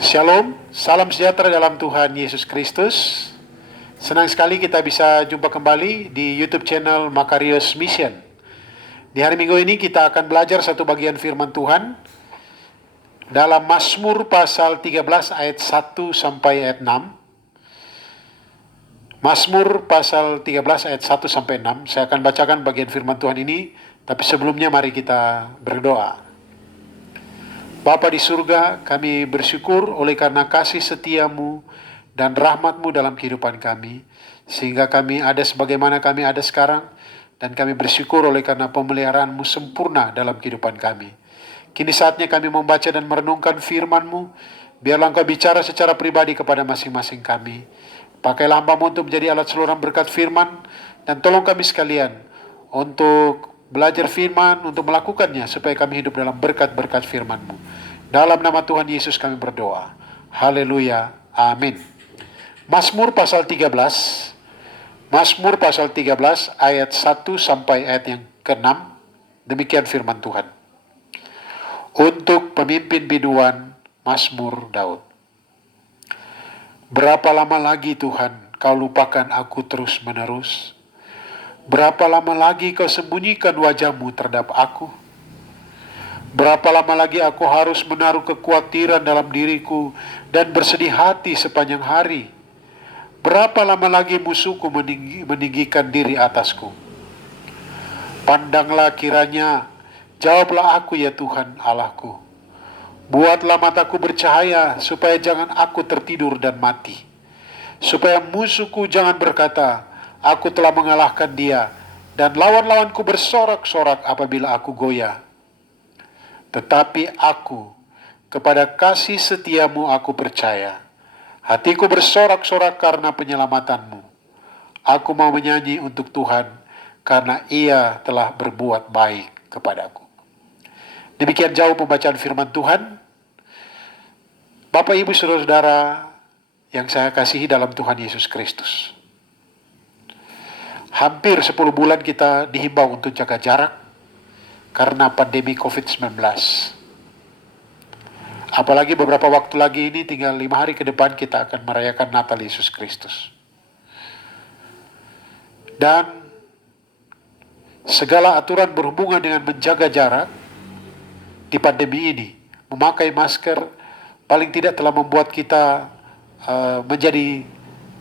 Shalom, salam sejahtera dalam Tuhan Yesus Kristus. Senang sekali kita bisa jumpa kembali di YouTube channel Makarios Mission. Di hari Minggu ini kita akan belajar satu bagian firman Tuhan dalam Mazmur pasal 13 ayat 1 sampai ayat 6. Mazmur pasal 13 ayat 1 sampai 6. Saya akan bacakan bagian firman Tuhan ini, tapi sebelumnya mari kita berdoa. Bapa di surga, kami bersyukur oleh karena kasih setiamu dan rahmatmu dalam kehidupan kami, sehingga kami ada sebagaimana kami ada sekarang, dan kami bersyukur oleh karena pemeliharaanmu sempurna dalam kehidupan kami. Kini saatnya kami membaca dan merenungkan firman-Mu, biarlah Engkau bicara secara pribadi kepada masing-masing kami. Pakailah hamba-Mu untuk menjadi alat saluran berkat firman, dan tolong kami sekalian untuk belajar firman, untuk melakukannya, supaya kami hidup dalam berkat-berkat firman-Mu. Dalam nama Tuhan Yesus kami berdoa. Haleluya. Amin. Mazmur pasal 13. Mazmur pasal 13 ayat 1 sampai ayat yang ke-6. Demikian firman Tuhan. Untuk pemimpin biduan, Mazmur Daud. Berapa lama lagi Tuhan kau lupakan aku terus menerus? Berapa lama lagi kau sembunyikan wajah-Mu terhadap aku? Berapa lama lagi aku harus menaruh kekhawatiran dalam diriku dan bersedih hati sepanjang hari? Berapa lama lagi musuhku meninggikan diri atasku? Pandanglah kiranya, jawablah aku ya Tuhan Allahku. Buatlah mataku bercahaya supaya jangan aku tertidur dan mati. Supaya musuhku jangan berkata, aku telah mengalahkan dia, dan lawan-lawanku bersorak-sorak apabila aku goyah. Tetapi aku, kepada kasih setiamu aku percaya. Hatiku bersorak-sorak karena penyelamatanmu. Aku mau menyanyi untuk Tuhan, karena Ia telah berbuat baik kepadaku. Demikian jauh pembacaan firman Tuhan. Bapak, Ibu, Saudara-saudara yang saya kasihi dalam Tuhan Yesus Kristus. Hampir 10 bulan kita dihimbau untuk jaga jarak karena pandemi COVID-19. Apalagi beberapa waktu lagi ini, tinggal 5 hari ke depan kita akan merayakan Natal Yesus Kristus. Dan segala aturan berhubungan dengan menjaga jarak di pandemi ini, memakai masker, paling tidak telah membuat kita menjadi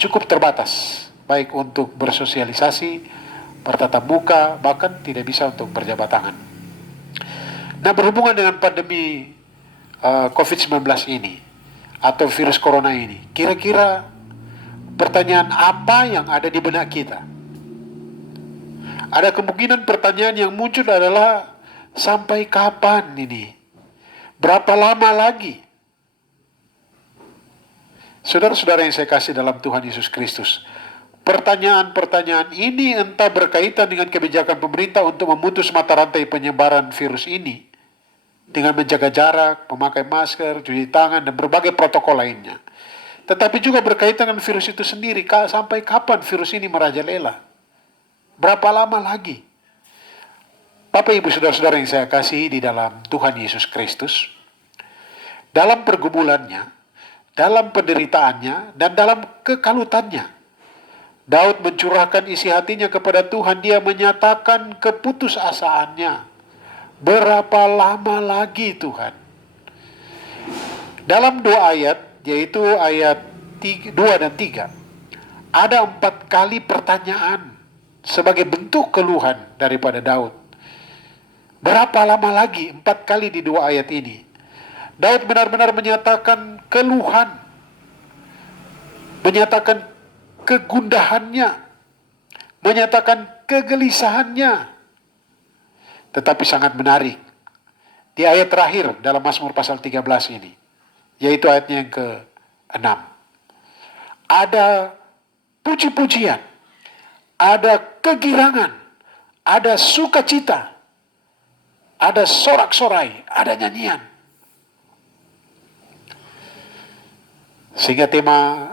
cukup terbatas, baik untuk bersosialisasi, bertatap muka, bahkan tidak bisa untuk berjabat tangan. Nah, berhubungan dengan pandemi COVID-19 ini, atau virus corona ini, kira-kira pertanyaan apa yang ada di benak kita? Ada kemungkinan pertanyaan yang muncul adalah, sampai kapan ini? Berapa lama lagi? Saudara-saudara yang saya kasih dalam Tuhan Yesus Kristus, pertanyaan-pertanyaan ini entah berkaitan dengan kebijakan pemerintah untuk memutus mata rantai penyebaran virus ini, dengan menjaga jarak, memakai masker, cuci tangan, dan berbagai protokol lainnya. Tetapi juga berkaitan dengan virus itu sendiri. Sampai kapan virus ini merajalela? Berapa lama lagi? Bapak, Ibu, Saudara-saudara yang saya kasihi di dalam Tuhan Yesus Kristus, dalam pergumulannya, dalam penderitaannya, dan dalam kekalutannya, Daud mencurahkan isi hatinya kepada Tuhan. Dia menyatakan keputusasaannya. Berapa lama lagi Tuhan? Dalam 2 ayat, yaitu ayat 2 dan 3, ada 4 kali pertanyaan sebagai bentuk keluhan daripada Daud. Berapa lama lagi? 4 kali di 2 ayat ini. Daud benar-benar menyatakan keluhan, menyatakan kegundahannya, menyatakan kegelisahannya. Tetapi sangat menarik, di ayat terakhir dalam Mazmur pasal 13 ini, yaitu ayatnya yang ke-6, ada puji-pujian, ada kegirangan, ada sukacita, ada sorak-sorai, ada nyanyian. Sehingga tema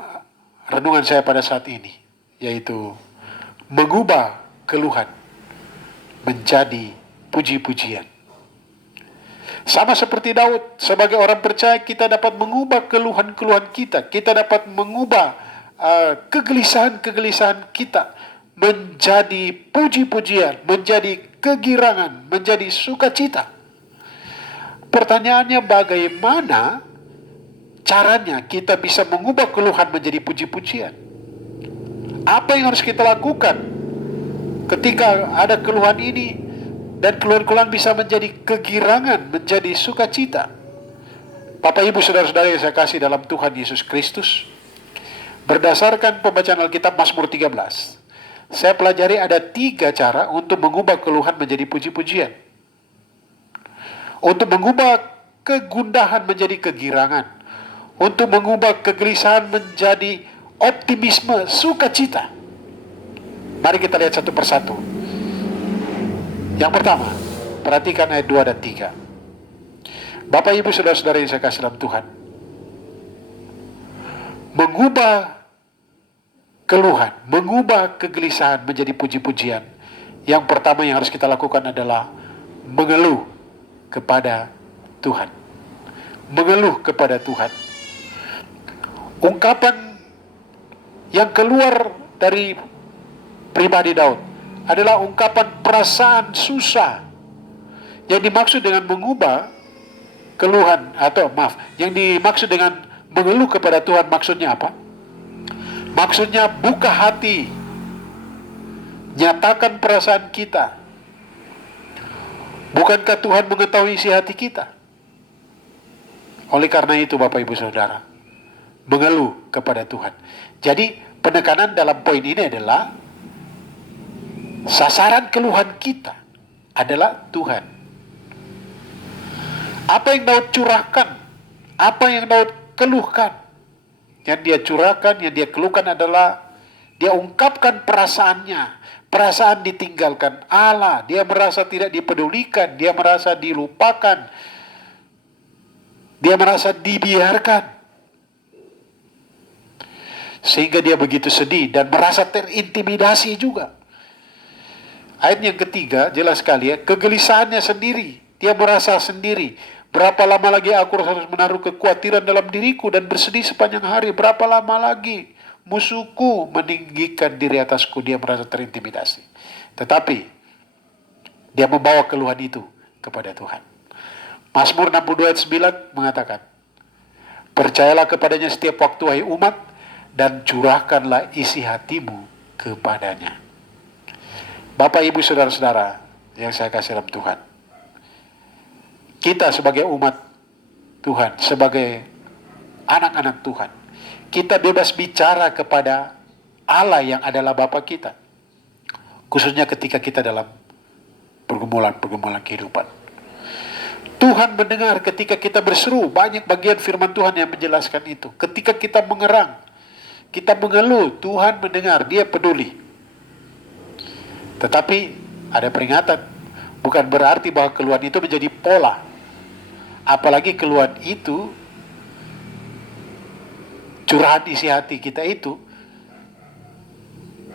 renungan saya pada saat ini, yaitu mengubah keluhan menjadi puji-pujian. Sama seperti Daud, sebagai orang percaya kita dapat mengubah keluhan-keluhan kita. Kita dapat mengubah kegelisahan-kegelisahan kita menjadi puji-pujian, menjadi kegirangan, menjadi sukacita. Pertanyaannya, bagaimana caranya kita bisa mengubah keluhan menjadi puji-pujian? Apa yang harus kita lakukan ketika ada keluhan ini dan keluhan-keluhan bisa menjadi kegirangan, menjadi sukacita? Bapak Ibu Saudara-saudara yang saya kasih dalam Tuhan Yesus Kristus, berdasarkan pembacaan Alkitab Mazmur 13, saya pelajari ada 3 cara untuk mengubah keluhan menjadi puji-pujian. Untuk mengubah kegundahan menjadi kegirangan. Untuk mengubah kegelisahan menjadi optimisme, sukacita. Mari kita lihat satu persatu. Yang pertama, perhatikan ayat 2 dan 3. Bapak Ibu Saudara-saudara yang saya kasih dalam Tuhan, mengubah keluhan, mengubah kegelisahan menjadi puji-pujian, yang pertama yang harus kita lakukan adalah mengeluh kepada Tuhan. Mengeluh kepada Tuhan. Ungkapan yang keluar dari pribadi Daud adalah ungkapan perasaan susah. Yang dimaksud dengan mengubah keluhan, yang dimaksud dengan mengeluh kepada Tuhan maksudnya apa? Maksudnya buka hati, nyatakan perasaan kita. Bukankah Tuhan mengetahui isi hati kita? Oleh karena itu Bapak Ibu Saudara, mengeluh kepada Tuhan. Jadi penekanan dalam poin ini adalah sasaran keluhan kita adalah Tuhan. Apa yang Daud curahkan, apa yang Daud keluhkan, yang dia curahkan, yang dia keluhkan adalah dia ungkapkan perasaannya. Perasaan ditinggalkan Allah, dia merasa tidak dipedulikan, dia merasa dilupakan, dia merasa dibiarkan. Sehingga dia begitu sedih dan merasa terintimidasi juga. Ayat yang ketiga jelas sekali ya, kegelisahannya sendiri, dia merasa sendiri. Berapa lama lagi aku harus menaruh kekhawatiran dalam diriku dan bersedih sepanjang hari? Berapa lama lagi musuhku meninggikan diri atasku? Dia merasa terintimidasi. Tetapi dia membawa keluhan itu kepada Tuhan. Mazmur 62 ayat 9 mengatakan, percayalah kepadanya setiap waktu wahai umat, dan curahkanlah isi hatimu kepadanya. Bapak Ibu Saudara-saudara yang saya kasih dalam Tuhan, kita sebagai umat Tuhan, sebagai anak-anak Tuhan, kita bebas bicara kepada Allah yang adalah Bapa kita. Khususnya ketika kita dalam pergumulan kehidupan. Tuhan mendengar ketika kita berseru. Banyak bagian firman Tuhan yang menjelaskan itu. Ketika kita mengerang, kita mengeluh, Tuhan mendengar, Dia peduli. Tetapi ada peringatan. Bukan berarti bahwa keluhan itu menjadi pola. Apalagi keluhan itu, curahan isi hati kita itu,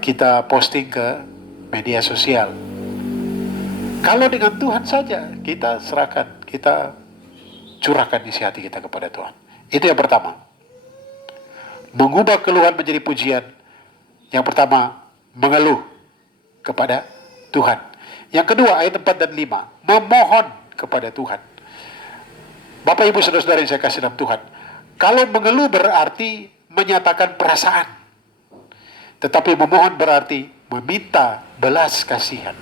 kita posting ke media sosial. Kalau dengan Tuhan saja, kita serahkan, kita curahkan isi hati kita kepada Tuhan. Itu yang pertama. Mengubah keluhan menjadi pujian. Yang pertama, mengeluh kepada Tuhan. Yang kedua, ayat 4 dan 5, memohon kepada Tuhan. Bapak Ibu Saudara-saudara yang saya kasih dalam Tuhan, kalau mengeluh berarti menyatakan perasaan. Tetapi memohon berarti meminta belas kasihan.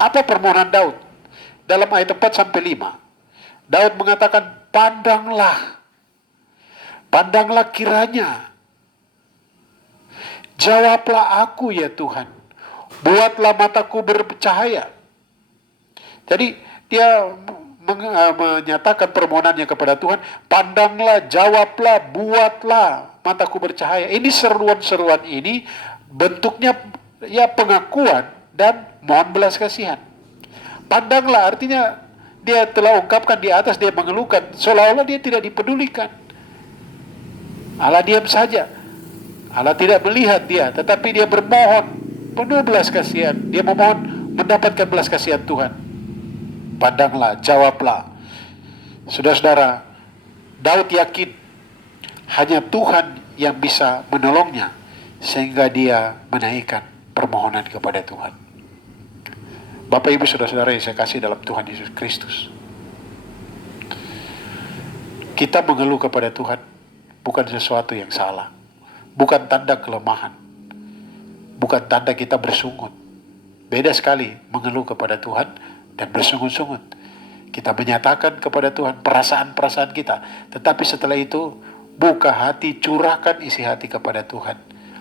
Apa permohonan Daud? Dalam ayat 4 sampai 5, Daud mengatakan, pandanglah kiranya. Jawablah aku ya Tuhan. Buatlah mataku bercahaya. Jadi dia menyatakan permohonannya kepada Tuhan, pandanglah, jawablah, buatlah mataku bercahaya. Ini seruan-seruan ini bentuknya ya pengakuan dan mohon belas kasihan. Pandanglah artinya dia telah ungkapkan di atas, dia mengeluhkan seolah-olah dia tidak dipedulikan. Allah diam saja. Allah tidak melihat dia, tetapi dia bermohon penuh belas kasihan. Dia memohon mendapatkan belas kasihan Tuhan. pandanglah, jawablah. Saudara-saudara, Daud yakin hanya Tuhan yang bisa menolongnya, sehingga dia menaikkan permohonan kepada Tuhan. Bapak Ibu saudara-saudara yang saya kasih dalam Tuhan Yesus Kristus, kita mengeluh kepada Tuhan bukan sesuatu yang salah, bukan tanda kelemahan, bukan tanda kita bersungut. Beda sekali mengeluh kepada Tuhan dan bersungut-sungut. Kita menyatakan kepada Tuhan perasaan-perasaan kita, tetapi setelah itu buka hati, curahkan isi hati kepada Tuhan.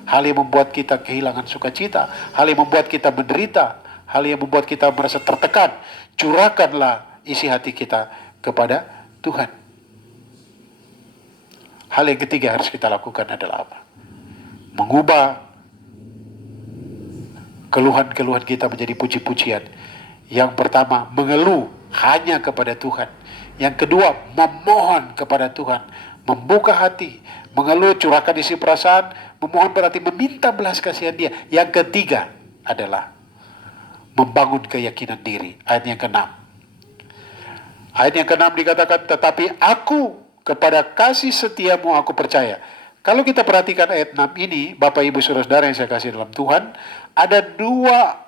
Hal yang membuat kita kehilangan sukacita, hal yang membuat kita menderita, hal yang membuat kita merasa tertekan, curahkanlah isi hati kita kepada Tuhan. Hal yang ketiga harus kita lakukan adalah apa? Mengubah keluhan-keluhan kita menjadi puji-pujian. Yang pertama, mengeluh hanya kepada Tuhan. Yang kedua, memohon kepada Tuhan, membuka hati, mengeluh, curahkan isi perasaan, memohon berarti meminta belas kasihan Dia. Yang ketiga adalah membangun keyakinan diri. Ayat yang ke-6. Ayat yang ke-6 dikatakan, tetapi aku kepada kasih setiamu aku percaya. Kalau kita perhatikan ayat 6 ini, Bapak Ibu Saudara-saudara yang saya kasih dalam Tuhan, ada dua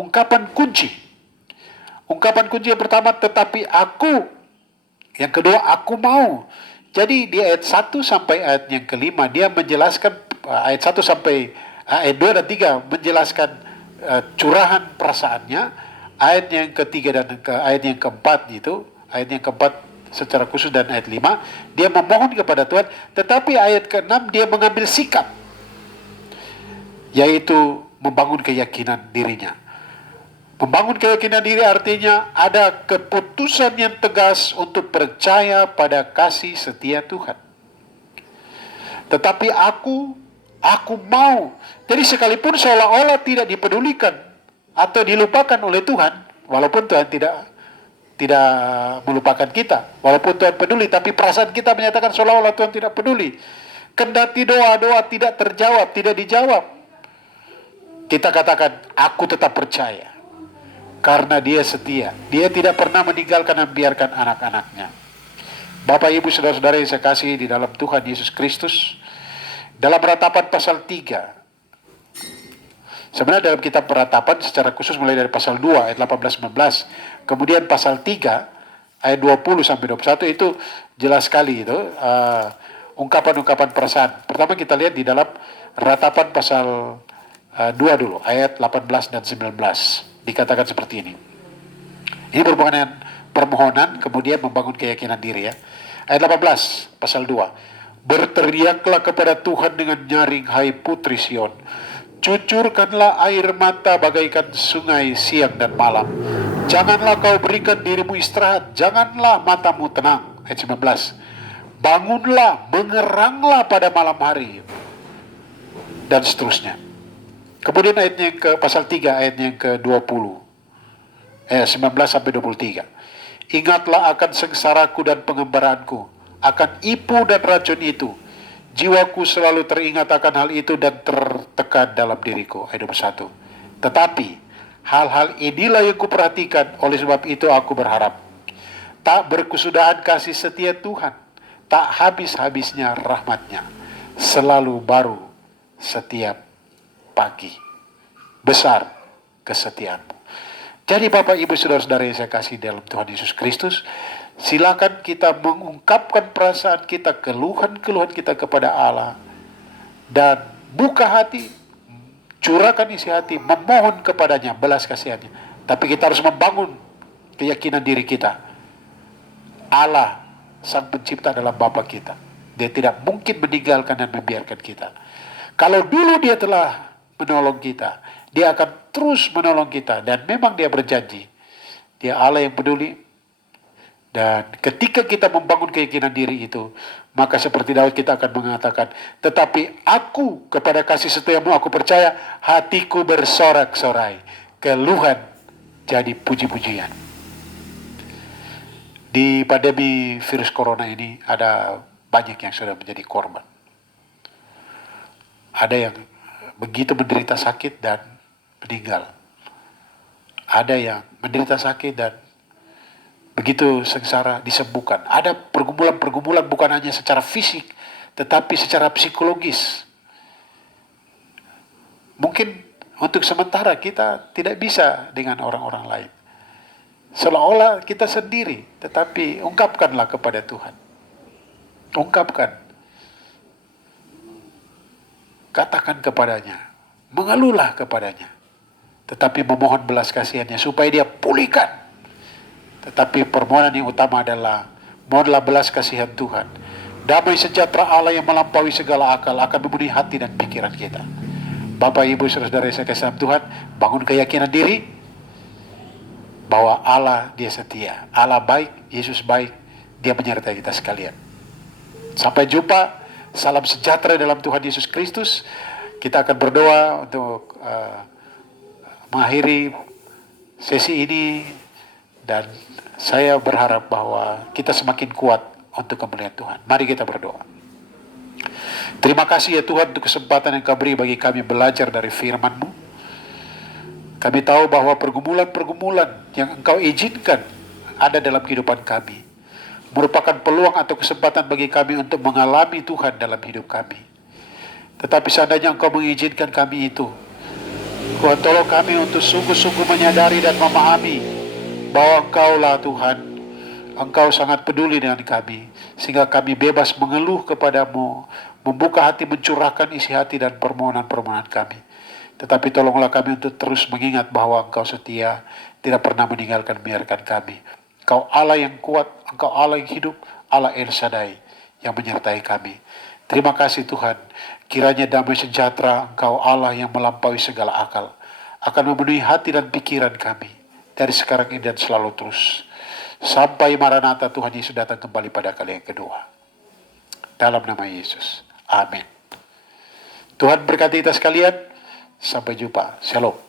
ungkapan kunci. Ungkapan kunci yang pertama, tetapi aku. Yang kedua, aku mau. Jadi di ayat 1 sampai ayat yang ke-5, dia menjelaskan, ayat 1 sampai ayat 2 dan 3 menjelaskan curahan perasaannya. Ayat yang ketiga dan ayat yang keempat itu, ayat yang keempat secara khusus dan ayat 5, dia memohon kepada Tuhan. Tetapi ayat ke-6 dia mengambil sikap, yaitu membangun keyakinan dirinya. Membangun keyakinan diri artinya ada keputusan yang tegas untuk percaya pada kasih setia Tuhan. Tetapi aku mau. Jadi sekalipun seolah-olah tidak dipedulikan atau dilupakan oleh Tuhan, walaupun Tuhan tidak melupakan kita, walaupun Tuhan peduli, tapi perasaan kita menyatakan seolah-olah Tuhan tidak peduli. Kendati doa-doa tidak terjawab, tidak dijawab, kita katakan, aku tetap percaya. Karena Dia setia. Dia tidak pernah meninggalkan dan membiarkan anak-anaknya. Bapak Ibu Saudara-saudara yang saya kasih di dalam Tuhan Yesus Kristus, dalam Ratapan pasal 3, sebenarnya dalam kitab Ratapan secara khusus mulai dari pasal 2 ayat 18-19, kemudian pasal 3 ayat 20 sampai 21, itu jelas sekali itu ungkapan-ungkapan perasaan. Pertama kita lihat di dalam Ratapan pasal 2 dulu, ayat 18 dan 19. Dikatakan seperti ini. Ini berhubungan dengan permohonan, kemudian membangun keyakinan diri ya. Ayat 18, pasal 2. Berteriaklah kepada Tuhan dengan nyaring, hai putri Sion. Cucurkanlah air mata bagaikan sungai siang dan malam. Janganlah kau berikan dirimu istirahat, janganlah matamu tenang. Ayat 19. Bangunlah, mengeranglah pada malam hari. Dan seterusnya. Kemudian ayatnya yang ke pasal 3, ayatnya yang ke-20. 19 sampai 23. Ingatlah akan sengsaraku dan pengembaraanku, akan ipu dan racun itu. Jiwaku selalu teringat akan hal itu dan tertekan dalam diriku. Ayat 21. Tetapi hal-hal inilah yang kuperhatikan, oleh sebab itu aku berharap. Tak berkesudahan kasih setia Tuhan, tak habis-habisnya rahmatnya, selalu baru setiap pagi. Besar kesetiaanmu. Jadi Bapak Ibu Saudara-saudara yang saya kasih dalam Tuhan Yesus Kristus, silakan kita mengungkapkan perasaan kita, keluhan-keluhan kita kepada Allah, dan buka hati, curahkan isi hati, memohon kepadanya belas kasihannya. Tapi kita harus membangun keyakinan diri kita. Allah Sang Pencipta adalah Bapa kita. Dia tidak mungkin meninggalkan dan membiarkan kita. Kalau dulu Dia telah menolong kita, Dia akan terus menolong kita, dan memang Dia berjanji. Dia Allah yang peduli. Dan ketika kita membangun keyakinan diri itu, maka seperti Daud kita akan mengatakan, tetapi aku kepada kasih setiamu aku percaya, hatiku bersorak-sorai, keluhan jadi puji-pujian. Di pandemi virus corona ini ada banyak yang sudah menjadi korban. Ada yang begitu menderita sakit dan meninggal. Ada yang menderita sakit dan begitu sengsara disembuhkan. Ada pergumulan-pergumulan bukan hanya secara fisik, tetapi secara psikologis. Mungkin untuk sementara kita tidak bisa dengan orang-orang lain. Seolah-olah kita sendiri, tetapi ungkapkanlah kepada Tuhan. Ungkapkan. Katakan kepadanya. Mengeluhlah kepadanya. Tetapi memohon belas kasihannya supaya dia pulihkan. Tetapi permohonan yang utama adalah mohonlah belas kasihan Tuhan. Damai sejahtera Allah yang melampaui segala akal akan memenuhi hati dan pikiran kita. Bapak, Ibu, Saudara saya kasih dalam Tuhan, bangun keyakinan diri bahwa Allah dia setia, Allah baik, Yesus baik, dia menyertai kita sekalian. Sampai jumpa, salam sejahtera dalam Tuhan Yesus Kristus. Kita akan berdoa untuk mengakhiri sesi ini, dan saya berharap bahwa kita semakin kuat untuk kemuliaan Tuhan. Mari kita berdoa. Terima kasih ya Tuhan untuk kesempatan yang Kau beri bagi kami belajar dari firman-Mu. Kami tahu bahwa pergumulan-pergumulan yang Engkau izinkan ada dalam kehidupan kami merupakan peluang atau kesempatan bagi kami untuk mengalami Tuhan dalam hidup kami. Tetapi seandainya Engkau mengizinkan kami itu, Tuhan tolong kami untuk sungguh-sungguh menyadari dan memahami bahwa Engkaulah Tuhan, Engkau sangat peduli dengan kami, sehingga kami bebas mengeluh kepadamu, membuka hati, mencurahkan isi hati dan permohonan-permohonan kami. Tetapi tolonglah kami untuk terus mengingat bahwa Engkau setia, tidak pernah meninggalkan biarkan kami. Engkau Allah yang kuat, Engkau Allah yang hidup, Allah El Shaddai yang menyertai kami. Terima kasih Tuhan, kiranya damai sejahtera Engkau Allah yang melampaui segala akal akan memenuhi hati dan pikiran kami dari sekarang ini dan selalu terus. Sampai Maranatha Tuhan Yesus datang kembali pada kali yang kedua. Dalam nama Yesus. Amin. Tuhan berkati kita sekalian. Sampai jumpa. Shalom.